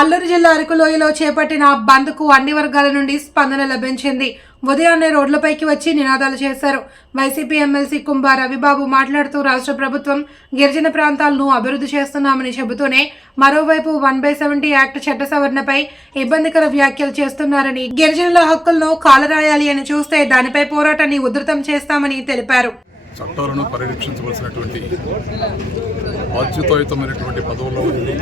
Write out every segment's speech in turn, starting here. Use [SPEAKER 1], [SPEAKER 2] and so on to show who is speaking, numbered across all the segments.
[SPEAKER 1] అల్లూరు జిల్లా అరకులోయలో చేపట్టిన బంద్కు అన్ని వర్గాల నుండి స్పందన లభించింది. ఉదయాన్నే రోడ్లపైకి వచ్చి నినాదాలు చేశారు. వైసీపీ ఎమ్మెల్సీ కుంభా రవిబాబు మాట్లాడుతూ రాష్ట్ర ప్రభుత్వం గిరిజన ప్రాంతాలను అభివృద్ధి చేస్తున్నామని చెబుతూనే మరోవైపు వన్ బై సెవెంటీ యాక్ట్ చట్ట సవరణపై ఇబ్బందికర వ్యాఖ్యలు చేస్తున్నారని గిరిజనుల హక్కులను కాలరాయాలి అని చూస్తే దానిపై పోరాటాన్ని ఉధృతం చేస్తామని తెలిపారు.
[SPEAKER 2] చట్టాలను పరిరక్షించవలసినటువంటి బాధ్యతాయుతమైనటువంటి పదవుల్లో ఉంది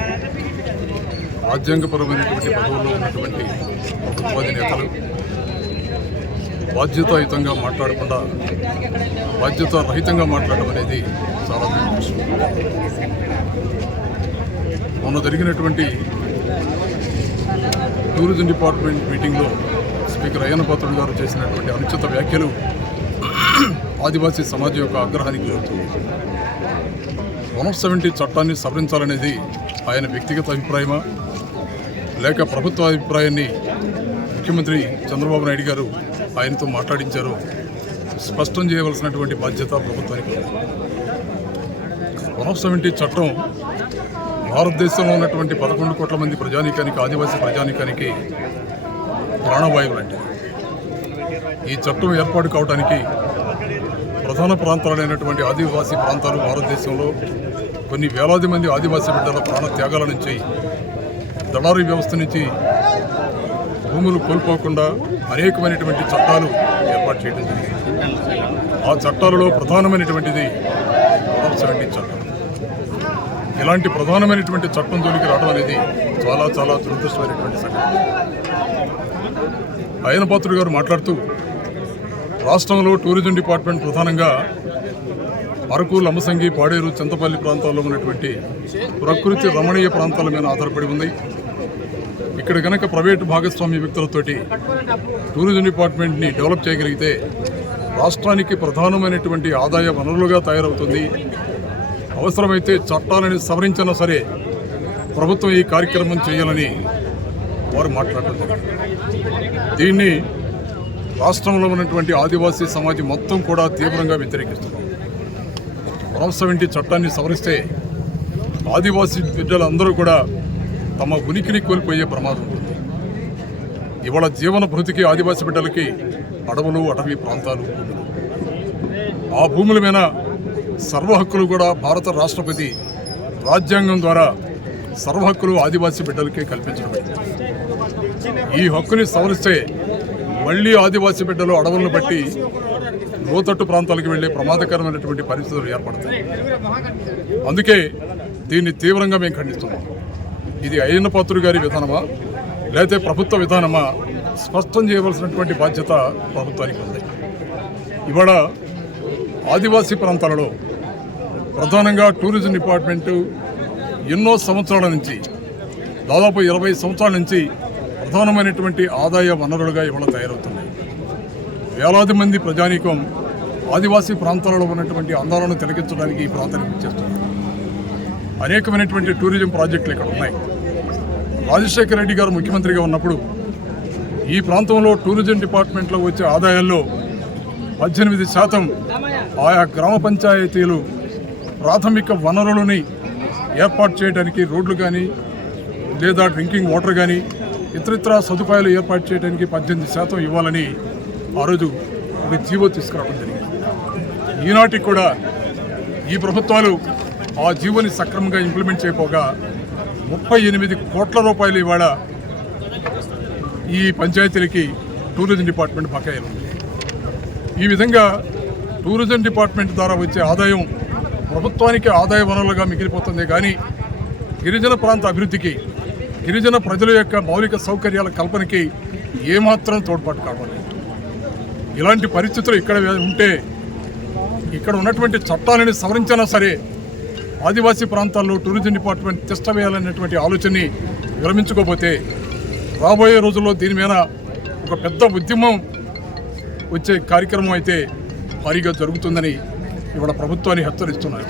[SPEAKER 2] రాజ్యాంగపరమైనటువంటి పదవుల్లో ఉన్నటువంటి ఉపాధి నేతలు బాధ్యతాయుతంగా మాట్లాడకుండా బాధ్యత రహితంగా మాట్లాడడం అనేది చాలా మొన్న జరిగినటువంటి టూరిజం డిపార్ట్మెంట్ మీటింగ్లో స్పీకర్ అయ్యన్న పాత్రుడు గారు చేసినటువంటి అనుచిత వ్యాఖ్యలు ఆదివాసీ సమాజం యొక్క ఆగ్రహానికి గురవుతుంది వన్ ఆఫ్ సెవెంటీ చట్టాన్ని సవరించాలనేది ఆయన వ్యక్తిగత అభిప్రాయమా? లేక ప్రభుత్వ అభిప్రాయాన్ని ముఖ్యమంత్రి చంద్రబాబు నాయుడు గారు ఆయనతో మాట్లాడించారు స్పష్టం చేయవలసినటువంటి బాధ్యత ప్రభుత్వానికి వన్ ఆఫ్ సెవెంటీ చట్టం భారతదేశంలో ఉన్నటువంటి పదకొండు కోట్ల మంది ప్రజానీకానికి ఆదివాసీ ప్రజానీకానికి ప్రాణవాయువులు అంటే ఈ చట్టం ఏర్పాటు కావడానికి ప్రధాన ప్రాంతాలైనటువంటి ఆదివాసీ ప్రాంతాలు భారతదేశంలో కొన్ని వేలాది మంది ఆదివాసీ బిడ్డల ప్రాణ త్యాగాల నుంచి దళారీ వ్యవస్థ నుంచి భూములు కోల్పోకుండా అనేకమైనటువంటి చట్టాలు ఏర్పాటు చేయడం జరిగింది. ఆ చట్టాలలో ప్రధానమైనటువంటిది సెవెంటీ చట్టం. ఇలాంటి ప్రధానమైనటువంటి చట్టం జోలికి రావడం అనేది చాలా చాలా దురదృష్టమైనటువంటి సంఘటన. అయ్యనపాత్రుడు గారు మాట్లాడుతూ రాష్ట్రంలో టూరిజం డిపార్ట్మెంట్ ప్రధానంగా అరకు లమసంగి పాడేరు చింతపల్లి ప్రాంతాల్లో ఉన్నటువంటి ప్రకృతి రమణీయ ప్రాంతాల మీద ఆధారపడి ఉంది. ఇక్కడ గనక ప్రైవేటు భాగస్వామ్య వ్యక్తులతోటి టూరిజం డిపార్ట్మెంట్ని డెవలప్ చేయగలిగితే రాష్ట్రానికి ప్రధానమైనటువంటి ఆదాయ వనరులుగా తయారవుతుంది. అవసరమైతే చట్టాలని సవరించినా సరే ప్రభుత్వం ఈ కార్యక్రమం చేయాలని వారు మాట్లాడుతున్నారు. దీన్ని రాష్ట్రంలో ఉన్నటువంటి ఆదివాసీ సమాజం మొత్తం కూడా తీవ్రంగా వ్యతిరేకిస్తున్నాం వన్ సెవెంటీ చట్టాన్ని సవరిస్తే ఆదివాసీ బిడ్డలందరూ కూడా తమ ఉనికిని కోల్పోయే ప్రమాదం ఉంటుంది. ఇవాళ జీవన భృతికి ఆదివాసీ బిడ్డలకి అడవులు అటవీ ప్రాంతాలు భూములు ఆ భూముల మీద సర్వ హక్కులు కూడా భారత రాష్ట్రపతి రాజ్యాంగం ద్వారా సర్వ హక్కులు ఆదివాసీ బిడ్డలకే కల్పించడం ఈ హక్కుని సవరిస్తే మళ్ళీ ఆదివాసీ బిడ్డలు అడవులను బట్టి లోతట్టు ప్రాంతాలకు వెళ్ళే ప్రమాదకరమైనటువంటి పరిస్థితులు ఏర్పడతాయి. అందుకే దీన్ని తీవ్రంగా మేము ఖండిస్తున్నాం. ఇది అయ్యన్న పాత్రుడు గారి విధానమా? లేకపోతే ప్రభుత్వ విధానమా? స్పష్టం చేయవలసినటువంటి బాధ్యత ప్రభుత్వానికి ఉంది. ఇవాళ ఆదివాసీ ప్రాంతాలలో ప్రధానంగా టూరిజం డిపార్ట్మెంటు ఎన్నో సంవత్సరాల నుంచి దాదాపు ఇరవై సంవత్సరాల నుంచి ప్రధానమైనటువంటి ఆదాయ వనరులుగా ఇవాళ తయారవుతున్నాయి. వేలాది మంది ప్రజానీకం ఆదివాసీ ప్రాంతాలలో ఉన్నటువంటి అందాలను తిలకించడానికి ఈ ప్రాంతానికి అనేకమైనటువంటి టూరిజం ప్రాజెక్టులు ఇక్కడ ఉన్నాయి. రాజశేఖర రెడ్డి గారు ముఖ్యమంత్రిగా ఉన్నప్పుడు ఈ ప్రాంతంలో టూరిజం డిపార్ట్మెంట్లో వచ్చే ఆదాయాల్లో పద్దెనిమిది శాతం ఆయా గ్రామ పంచాయతీలు ప్రాథమిక వనరులని ఏర్పాటు చేయడానికి రోడ్లు కానీ లేదా డ్రింకింగ్ వాటర్ కానీ ఇతరితర సదుపాయాలు ఏర్పాటు చేయడానికి పద్దెనిమిది శాతం ఇవ్వాలని ఆ రోజు ఒక జీవో తీసుకురావడం జరిగింది. ఈనాటికి కూడా ఈ ప్రభుత్వాలు ఆ జీవోని సక్రమంగా ఇంప్లిమెంట్ చేయపోగా ముప్పై ఎనిమిది కోట్ల రూపాయలు ఇవాళ ఈ పంచాయతీలకి టూరిజం డిపార్ట్మెంట్ బకాయిలు ఉంది. ఈ విధంగా టూరిజం డిపార్ట్మెంట్ ద్వారా వచ్చే ఆదాయం ప్రభుత్వానికి ఆదాయ వనరులుగా మిగిలిపోతుంది కానీ గిరిజన ప్రాంత అభివృద్ధికి గిరిజన ప్రజల యొక్క మౌలిక సౌకర్యాల కల్పనకి ఏమాత్రం తోడ్పాటు కావాలి ఇలాంటి పరిస్థితులు ఇక్కడ ఉంటే ఇక్కడ ఉన్నటువంటి చట్టాలని సవరించినా సరే ఆదివాసీ ప్రాంతాల్లో టూరిజం డిపార్ట్మెంట్ తిష్ట వేయాలనేటువంటి ఆలోచనని విరమించుకోకపోతే రాబోయే రోజుల్లో దీని మీద ఒక పెద్ద ఉద్యమం వచ్చే కార్యక్రమం అయితే భారీగా జరుగుతుందని ఇవాళ ప్రభుత్వాన్ని హెచ్చరిస్తున్నారు.